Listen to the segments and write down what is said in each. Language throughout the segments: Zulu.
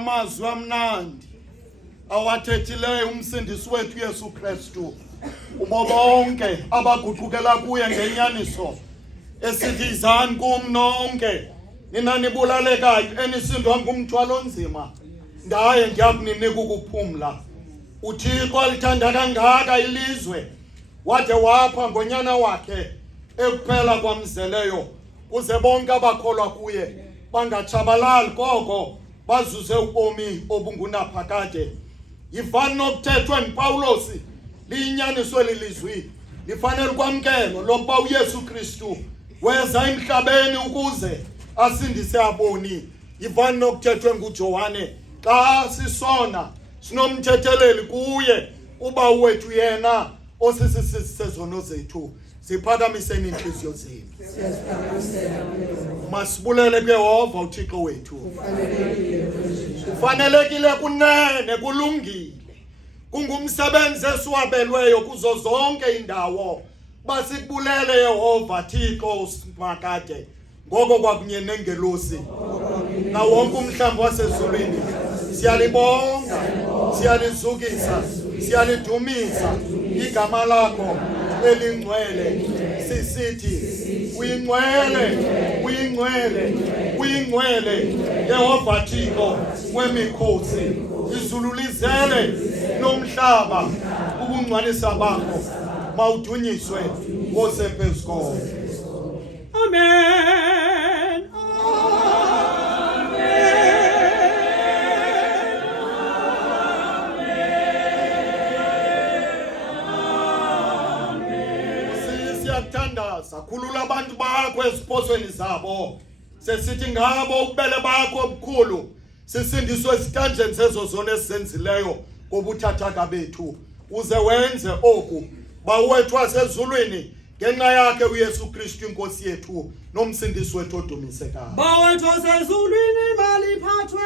Amazwi amnandi awathethileyo umsindisi wethu Yesu Kristu ubo bonke abaguqukela kuye ngenyaniso esithi izani kum nonke nina nibulalekayo enisindwa ngumthwalo onzima ndaye ndiyakunika ukuphumla. uThixo alithanda kangaka ilizwe wade wapha ngonyana wakhe ekuphela kwamzeleyo kuze bonke abakholwa kuye bangatshabalali koko bazuze ubomi obungunaphakade. Yifana nokuthethwa nguPawulos liyinyaniso lilizwi lifanele kwamkelo lokuba uYesu Kristu weza emhlabeni ukuze asindise aboni. Yifana nokuthethwa nguJohane xa sisona sinomthetheleli kuye uba wethu yena osisisi sezono zethu. Siphakamiseni inhliziyo zenu. Masibulele kuYehova uThixo wethu. Kufanelekile kunene kulungile. Kungumsebenzi esiwabelweyo kuzo zonke indawo. Basikubulele Yehova Thixo usimakade. Ngoko kwakunye nengelosi. Na wonke umhlaba wasezulwini siyalibonga, siyalizukisa, siyalidumisa igama lakho elingcwele. Sisithi uyingcwele, uyingcwele, uyingcwele Yehova Thixo wemikhosi. Izulu lizele nomhlaba ubungcwalisa bakho mawudunyiswe ngosephezuko. Amen. Siyakuthandaza khulula abantu bakho eziphosweni zabo. Sesithi ngabo ubele bakho obukhulu. Sisindiswe esikanjeni sezo zona esizenzileyo ngobuthathaka bethu. Uze wenze oku bawethu wasezulwini ngenxa yakhe uYesu Kristu inkosi yethu nomsindisi wethu odumisekayo. Bawethu wasezulwini baliphathwe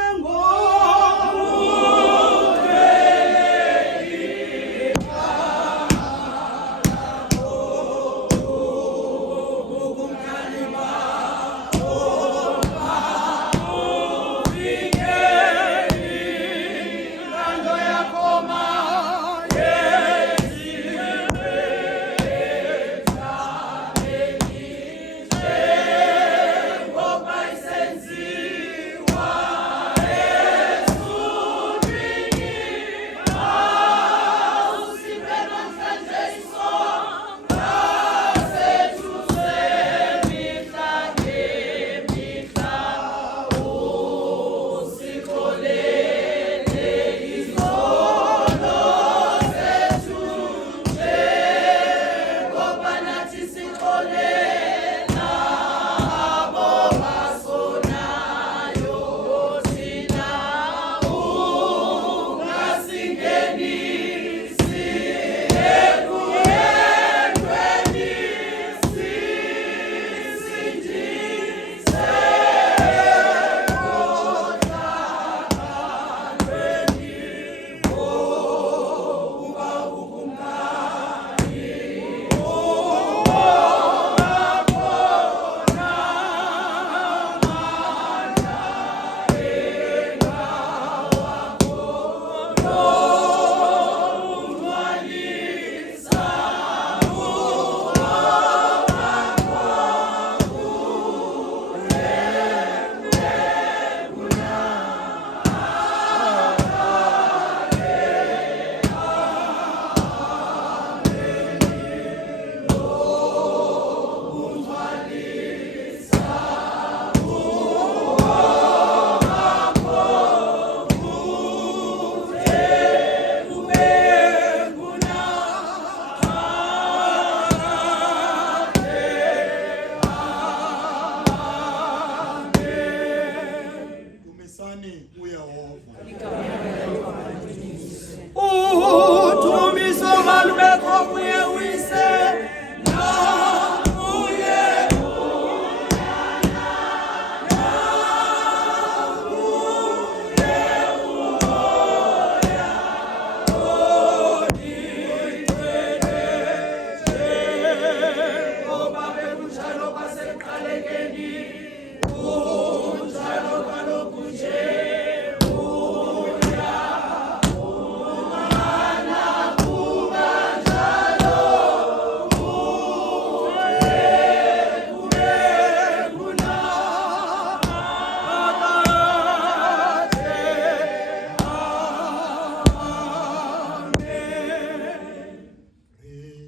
udumiso malubekho kuye